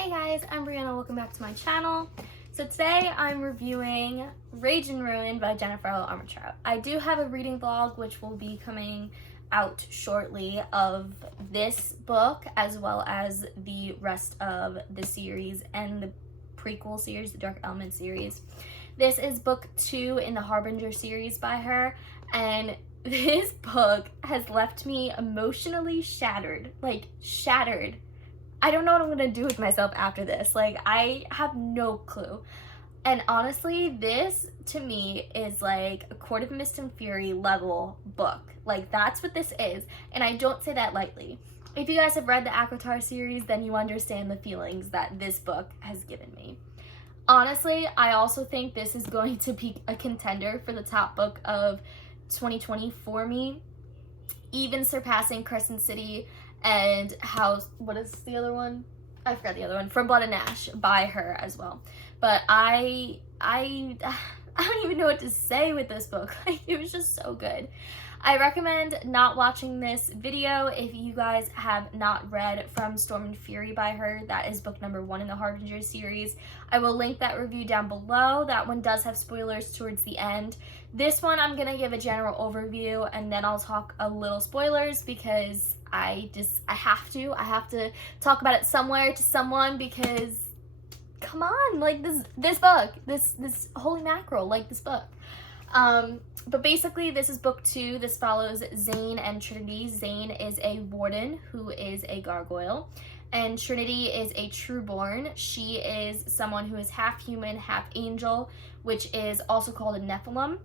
Hey guys, I'm Brianna, welcome back to my channel. So today I'm reviewing Rage and Ruin by Jennifer Armentrout. I do have a reading vlog which will be coming out shortly of this book as well as the rest of the series and the prequel series, the Dark Element series. This is book 2 in the Harbinger series by her, and this book has left me emotionally shattered, like shattered. I don't know what I'm gonna do with myself after this. Like, I have no clue. And honestly, this to me is like a Court of Mist and Fury level book. Like, that's what this is. And I don't say that lightly. If you guys have read the ACOTAR series, then you understand the feelings that this book has given me. Honestly, I also think this is going to be a contender for the top book of 2020 for me, even surpassing Crescent City and what is the other one? I forgot the other one. From Blood and Ash by her as well. But I don't even know what to say with this book. Like, it was just so good. I recommend not watching this video if you guys have not read From Storm and Fury by her. That is book number 1 in the Harbinger series. I will link that review down below. That one does have spoilers towards the end. This one I'm gonna give a general overview and then I'll talk a little spoilers because I have to talk about it somewhere to someone because come on, like this book, this holy mackerel, like this book. But basically this is book 2. This follows Zane and Trinity. Zane is a warden who is a gargoyle, and Trinity is a trueborn. She is someone who is half human, half angel, which is also called a Nephilim.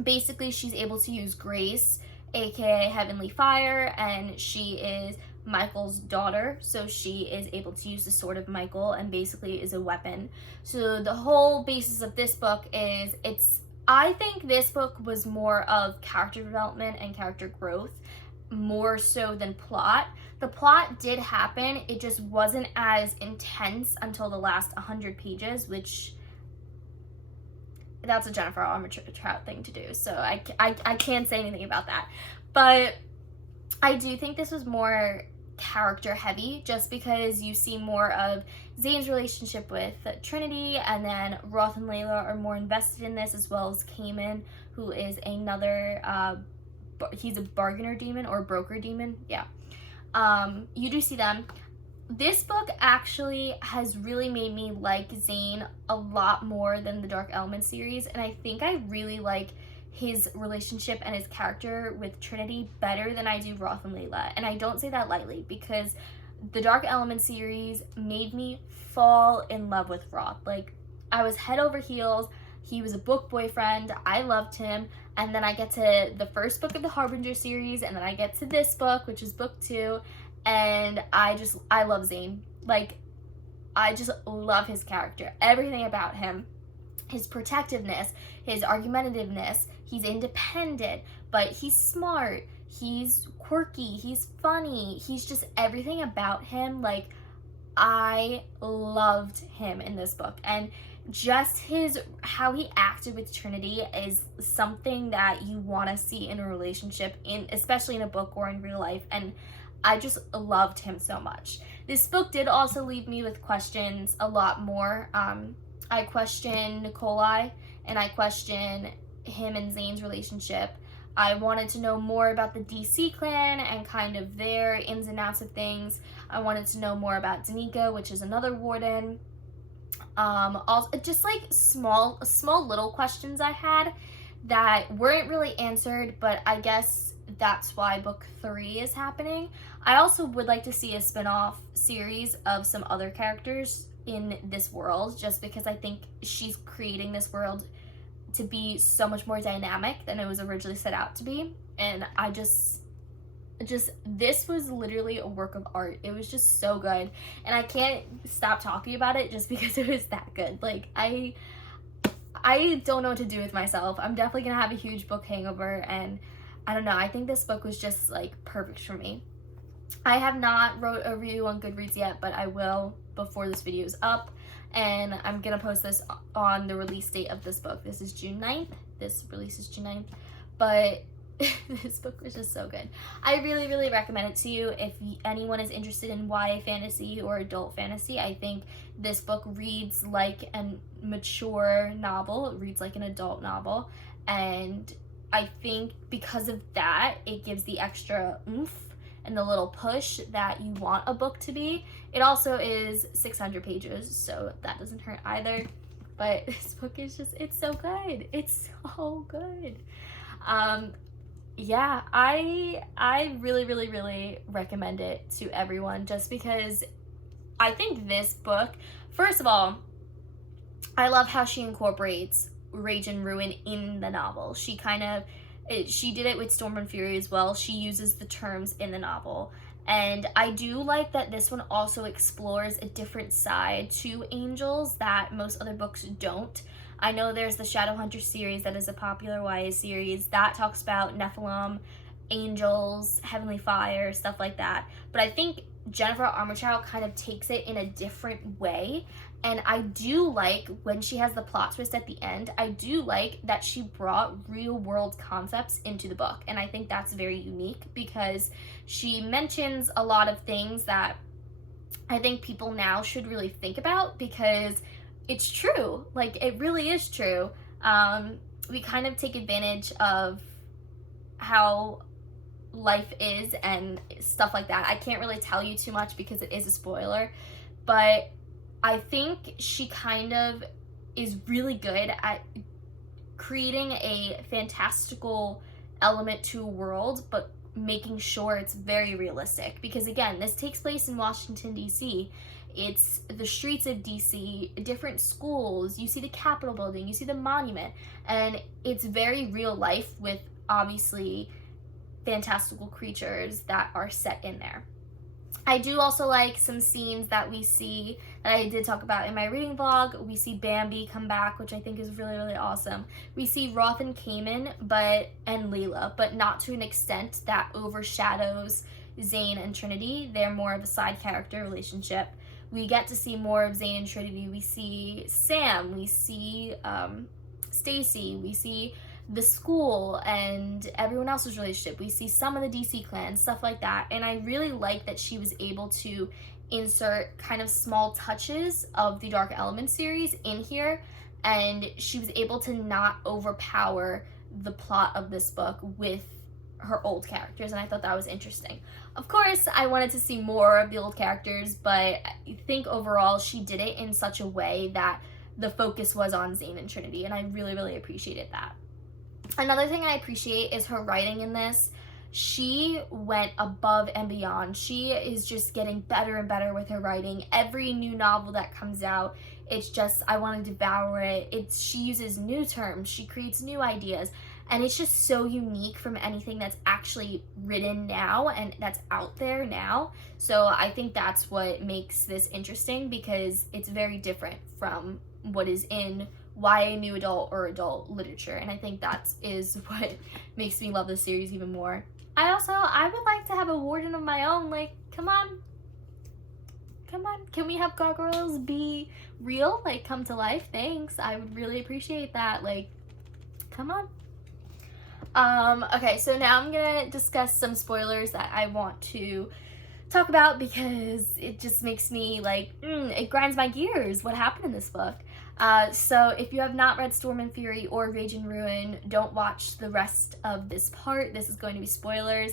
Basically, she's able to use grace, aka heavenly fire, and she is Michael's daughter, so she is able to use the sword of Michael and basically is a weapon. So the whole basis of this book is I think this book was more of character development and character growth more so than plot. The plot did happen, it just wasn't as intense until the last 100 pages, which that's a Jennifer Armentrout thing to do, so I can't say anything about that. But I do think this was more character heavy just because you see more of Zane's relationship with Trinity, and then Roth and Layla are more invested in this, as well as Cayman, who is another he's a bargainer demon or broker demon. Yeah, you do see them. This book actually has really made me like Zane a lot more than the Dark Element series, and I think I really like his relationship and his character with Trinity better than I do Roth and Layla. And I don't say that lightly because the Dark Element series made me fall in love with Roth. Like, I was head over heels. He was a book boyfriend. I loved him. And then I get to the first book of the Harbinger series, and then I get to this book, which is book 2, and I love Zane. Like, I just love his character. Everything about him. His protectiveness, his argumentativeness, he's independent, but he's smart, he's quirky, he's funny, he's just everything about him. Like, I loved him in this book, and just how he acted with Trinity is something that you want to see in a relationship, especially in a book or in real life, and I just loved him so much. This book did also leave me with questions a lot more. I question Nikolai, and I question him and Zane's relationship. I wanted to know more about the DC clan and kind of their ins and outs of things. I wanted to know more about Danica, which is another warden. Also, just like small little questions I had that weren't really answered, but I guess that's why book 3 is happening. I also would like to see a spin-off series of some other characters in this world, just because I think she's creating this world to be so much more dynamic than it was originally set out to be. And I just this was literally a work of art. It was just so good, and I can't stop talking about it just because it was that good. Like, I don't know what to do with myself. I'm definitely gonna have a huge book hangover, and I don't know, I think this book was just like perfect for me. I have not wrote a review on Goodreads yet, but I will before this video is up, and I'm gonna post this on the release date of this book. This is June 9th. This release is June 9th. But This book was just so good. I really, really recommend it to you if anyone is interested in YA fantasy or adult fantasy. I think this book reads like a mature novel. It reads like an adult novel. And I think because of that, it gives the extra oomph and the little push that you want a book to be. It also is 600 pages, so that doesn't hurt either. But this book is just, it's so good. It's so good. Yeah, I really, really, really recommend it to everyone just because I think this book, first of all, I love how she incorporates Rage and Ruin in the novel. She did it with Storm and Fury as well. She uses the terms in the novel. And I do like that this one also explores a different side to angels that most other books don't. I know there's the Shadowhunter series that is a popular YA series that talks about Nephilim, angels, heavenly fire, stuff like that. But I think Jennifer Armentrout kind of takes it in a different way. And I do like when she has the plot twist at the end, I do like that she brought real world concepts into the book. And I think that's very unique because she mentions a lot of things that I think people now should really think about because it's true. Like, it really is true. We kind of take advantage of how life is and stuff like that. I can't really tell you too much because it is a spoiler, but I think she kind of is really good at creating a fantastical element to a world, but making sure it's very realistic. Because again, this takes place in Washington, D.C. It's the streets of DC, different schools, you see the Capitol building, you see the monument, and it's very real life with obviously fantastical creatures that are set in there. I do also like some scenes that we see that I did talk about in my reading vlog. We see Bambi come back, which I think is really, really awesome. We see Roth and Cayman and Leela, but not to an extent that overshadows Zane and Trinity. They're more of a side character relationship. We get to see more of Zane and Trinity. We see Sam, we see Stacy, we see the school and everyone else's relationship. We see some of the DC clan, stuff like that. And I really like that she was able to insert kind of small touches of the Dark Element series in here. And she was able to not overpower the plot of this book with her old characters, and I thought that was interesting. Of course, I wanted to see more of the old characters, but I think overall she did it in such a way that the focus was on Zane and Trinity, and I really, really appreciated that. Another thing I appreciate is her writing in this. She went above and beyond. She is just getting better and better with her writing. Every new novel that comes out, it's just, I want to devour it. She uses new terms, she creates new ideas, and it's just so unique from anything that's actually written now and that's out there now. So I think that's what makes this interesting because it's very different from what is in YA new adult or adult literature, and I think that is what makes me love this series even more. I would like to have a warden of my own. Like, come on, can we have gargoyles be real, like come to life? Thanks, I would really appreciate that. Like, come on. Okay, so now I'm gonna discuss some spoilers that I want to talk about because it just makes me like, it grinds my gears what happened in this book. So if you have not read Storm and Fury or Rage and Ruin, don't watch the rest of this part. This is going to be spoilers.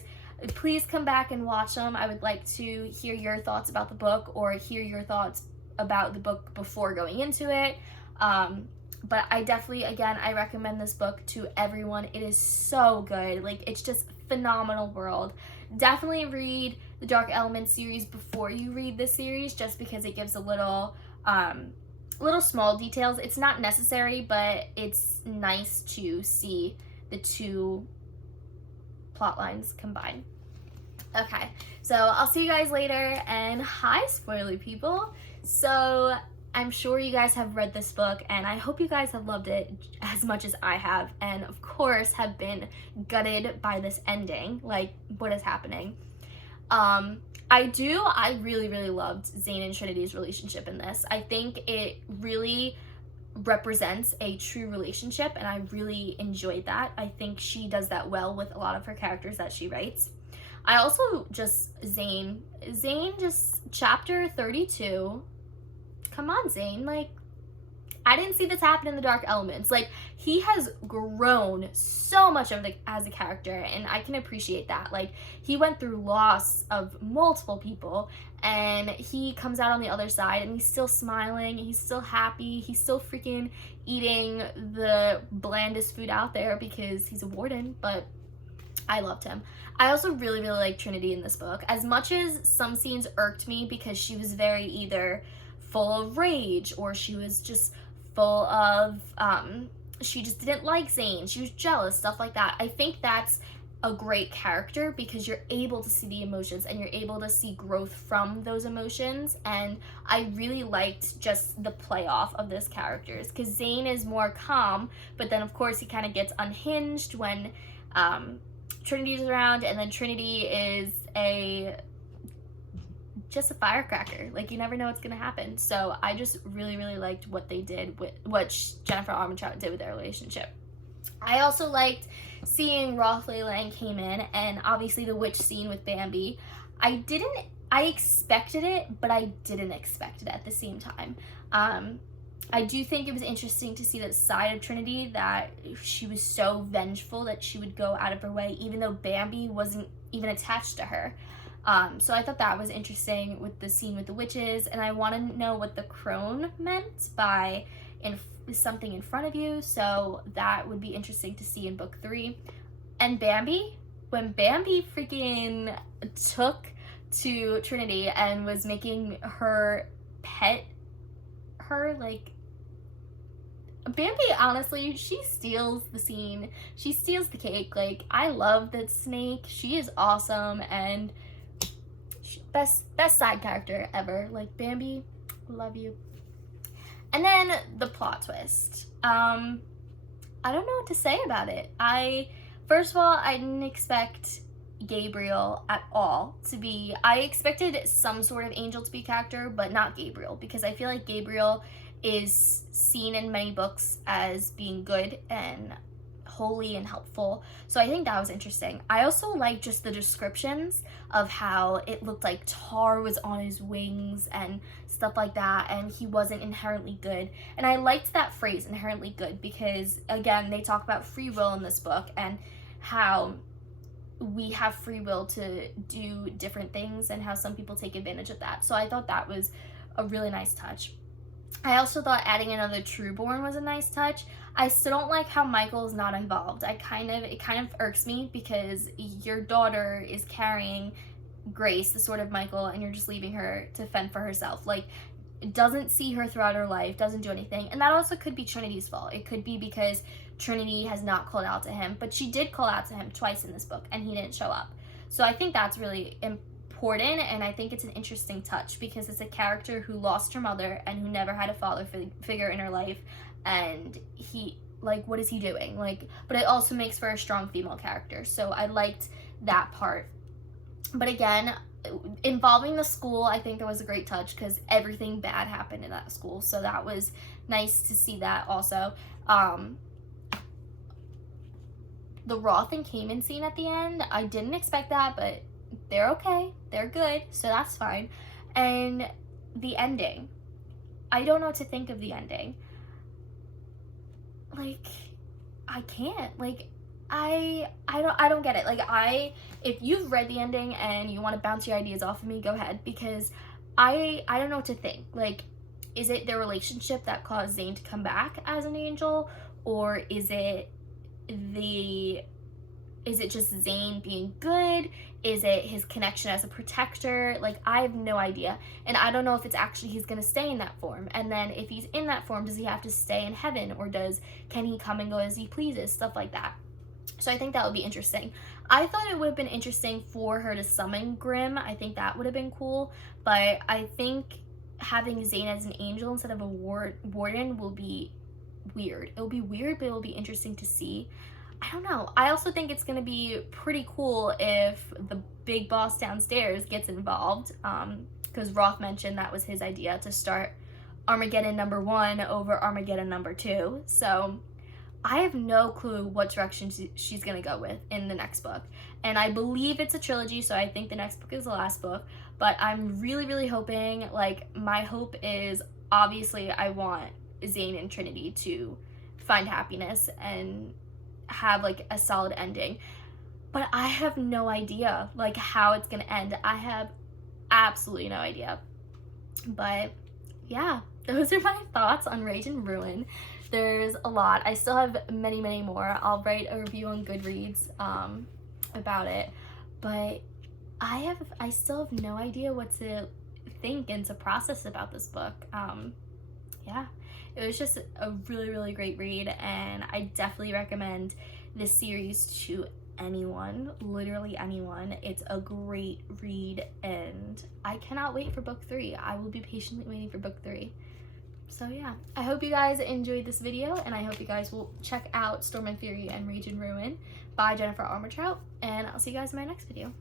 Please come back and watch them. I would like to hear your thoughts about the book or hear your thoughts about the book before going into it. But I definitely, again, I recommend this book to everyone. It is so good. Like, it's just phenomenal world. Definitely read the Dark Element series before you read this series just because it gives a little small details. It's not necessary, but it's nice to see the two plot lines combined. Okay, so I'll see you guys later, and hi, spoiler people. So I'm sure you guys have read this book, and I hope you guys have loved it as much as I have, and of course have been gutted by this ending. Like, what is happening? I really, really loved Zane and Trinity's relationship in this. I think it really represents a true relationship, and I really enjoyed that. I think she does that well with a lot of her characters that she writes. I also just, Zane just, chapter 32, come on, Zane, like, I didn't see this happen in the Dark Elements. Like, he has grown so much as a character, and I can appreciate that. Like, he went through loss of multiple people, and he comes out on the other side, and he's still smiling, he's still happy, he's still freaking eating the blandest food out there because he's a warden, but I loved him. I also really, really like Trinity in this book. As much as some scenes irked me because she was very either full of rage or she was just full of, she just didn't like Zane, she was jealous, stuff like that. I think that's a great character because you're able to see the emotions and you're able to see growth from those emotions, and I really liked just the playoff of this characters, because Zane is more calm, but then of course he kind of gets unhinged when Trinity's around, and then Trinity is just a firecracker. Like, you never know what's gonna happen. So I just really, really liked what they did with what Jennifer Armentrout did with their relationship. I also liked seeing Roth, Layla, and came in, and obviously the witch scene with Bambi. I expected it, but I didn't expect it at the same time. I do think it was interesting to see that side of Trinity, that she was so vengeful that she would go out of her way, even though Bambi wasn't even attached to her. So I thought that was interesting with the scene with the witches, and I want to know what the crone meant by something in front of you, so that would be interesting to see in book 3. And Bambi, when Bambi freaking took to Trinity and was making her pet her, like, Bambi, honestly, she steals the scene. She steals the cake. Like, I love that snake. She is awesome, and best side character ever. Like, Bambi, love you. And then the plot twist. I don't know what to say about it. First of all, I didn't expect Gabriel at all to be, I expected some sort of angel to be a character, but not Gabriel, because I feel like Gabriel is seen in many books as being good and holy and helpful, so I think that was interesting. I also like just the descriptions of how it looked like tar was on his wings and stuff like that, and he wasn't inherently good, and I liked that phrase, inherently good, because again, they talk about free will in this book and how we have free will to do different things and how some people take advantage of that, so I thought that was a really nice touch. I also thought adding another Trueborn was a nice touch. I still don't like how Michael is not involved. It kind of irks me, because your daughter is carrying Grace, the Sword of Michael, and you're just leaving her to fend for herself. Like, doesn't see her throughout her life, doesn't do anything. And that also could be Trinity's fault. It could be because Trinity has not called out to him, but she did call out to him twice in this book, and he didn't show up. So I think that's really important, and I think it's an interesting touch, because it's a character who lost her mother and who never had a father figure in her life, and he, like, what is he doing? Like, but it also makes for a strong female character, so I liked that part. But again, involving the school, I think that was a great touch, because everything bad happened in that school, so that was nice to see that also. The Roth and Cayman scene at the end, I didn't expect that, but they're okay, they're good, so that's fine. And the ending, I don't know what to think of the ending. Like, I can't, like, I don't get it. Like, if you've read the ending and you want to bounce your ideas off of me, go ahead, because I don't know what to think. Like, is it their relationship that caused Zane to come back as an angel, or is it just Zane being good? Is it his connection as a protector? Like, I have no idea. And I don't know if it's actually he's going to stay in that form. And then if he's in that form, does he have to stay in heaven? Or can he come and go as he pleases? Stuff like that. So I think that would be interesting. I thought it would have been interesting for her to summon Grimm. I think that would have been cool. But I think having Zane as an angel instead of a warden will be weird. It will be weird, but it will be interesting to see. I don't know. I also think it's going to be pretty cool if the big boss downstairs gets involved, because Roth mentioned that was his idea to start Armageddon #1 over Armageddon #2. So I have no clue what direction she's gonna go with in the next book. And I believe it's a trilogy, so I think the next book is the last book. But I'm really, really hoping, like, my hope is, obviously, I want Zane and Trinity to find happiness and have, like, a solid ending. But I have no idea, like, how it's gonna end. I have absolutely no idea. But yeah, those are my thoughts on Rage and Ruin. There's a lot. I still have many, many more. I'll write a review on Goodreads about it. But I still have no idea what to think and to process about this book. Yeah, it was just a really, really great read, and I definitely recommend this series to anyone, literally anyone. It's a great read, and I cannot wait for book 3. I will be patiently waiting for book 3. So yeah, I hope you guys enjoyed this video, and I hope you guys will check out Storm and Fury and Rage and Ruin by Jennifer Armentrout, and I'll see you guys in my next video.